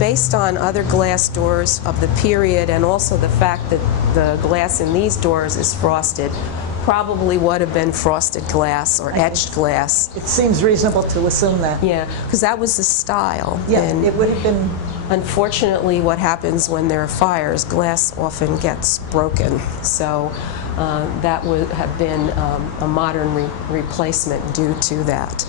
based on other glass doors of the period and also the fact that the glass in these doors is frosted, probably would have been frosted glass or etched glass. It seems reasonable to assume that. Yeah, because that was the style. Yeah, and it would have been. unfortunately, what happens when there are fires, glass often gets broken. So that would have been a modern replacement due to that.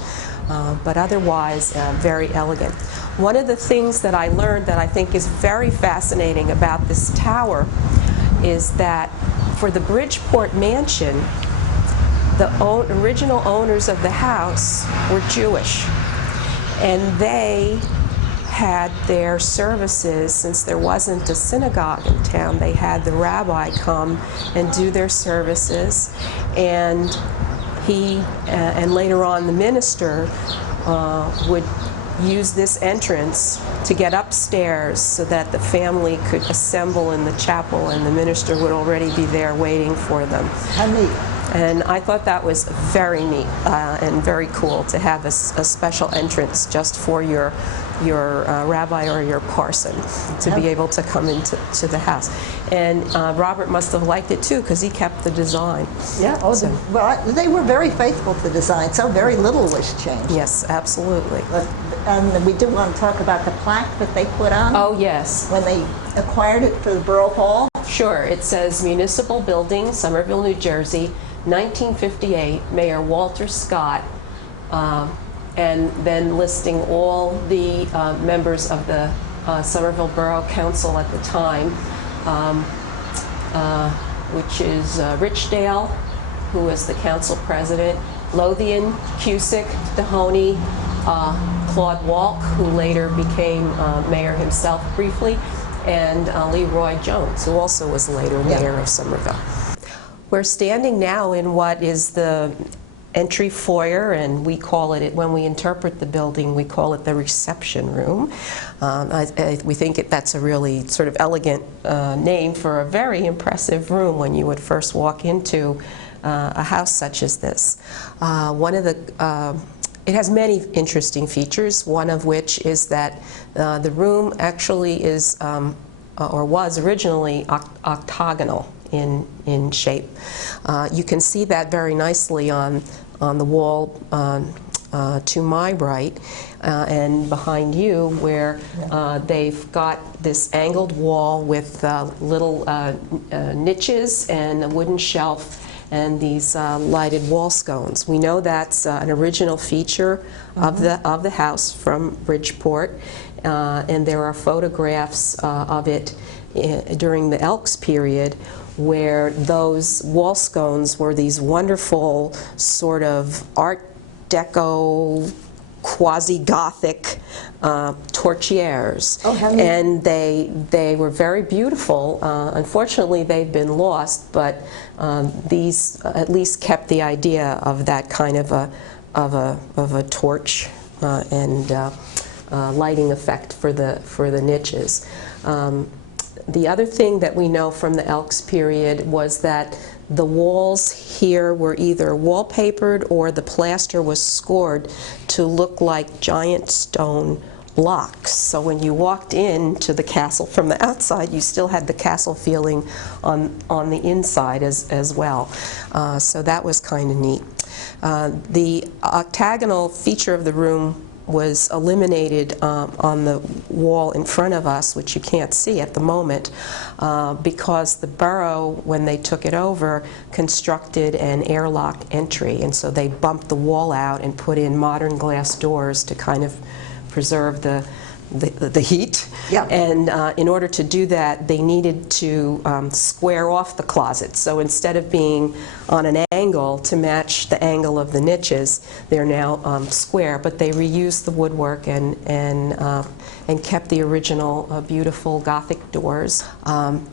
But otherwise, very elegant. One of the things that I learned that I think is very fascinating about this tower is that for the Bridgeport mansion, the original owners of the house were Jewish, and they had their services, since there wasn't a synagogue in town, they had the rabbi come and do their services, and he and later on the minister would use this entrance to get upstairs so that the family could assemble in the chapel, and the minister would already be there waiting for them. How neat. And I thought that was very neat and very cool to have a special entrance just for your rabbi or your parson to be able to come into the house. And Robert must have liked it too, because he kept the design. Yeah, well, they were very faithful to design, so very little was changed. Yes, absolutely. And we do want to talk about the plaque that they put on. Oh, yes. When they acquired it for the Borough Hall. Sure. It says Municipal Building, Somerville, New Jersey, 1958, Mayor Walter Scott, and then listing all the members of the Somerville Borough Council at the time, which is Richdale, who was the council president, Lothian, Cusick, Tellone, Claude Walk, who later became mayor himself briefly, and Leroy Jones, who also was later mayor of Somerville. We're standing now in what is the entry foyer, and we call it, when we interpret the building, we call it the reception room. We think that's a really sort of elegant name for a very impressive room when you would first walk into a house such as this. It has many interesting features, one of which is that the room actually is, or was originally octagonal in shape. You can see that very nicely on the wall to my right and behind you, where they've got this angled wall with little niches and a wooden shelf and these lighted wall scones. We know that's an original feature of the house from Bridgeport, and there are photographs of it during the Elks period, where those wall scones were these wonderful sort of Art Deco, quasi-Gothic portières. And they were very beautiful. Unfortunately, they've been lost, but these at least kept the idea of that kind of a torch and lighting effect for the niches. The other thing that we know from the Elks period was that the walls here were either wallpapered or the plaster was scored to look like giant stone blocks. So when you walked into the castle from the outside, you still had the castle feeling on the inside as well. So that was kind of neat. The octagonal feature of the room was eliminated on the wall in front of us, which you can't see at the moment, because the borough, when they took it over, constructed an airlock entry, and so they bumped the wall out and put in modern glass doors to kind of preserve the heat. Yeah. And in order to do that, they needed to square off the closet. So instead of being on an angle to match the angle of the niches, they're now square. But they reused the woodwork and kept the original beautiful Gothic doors.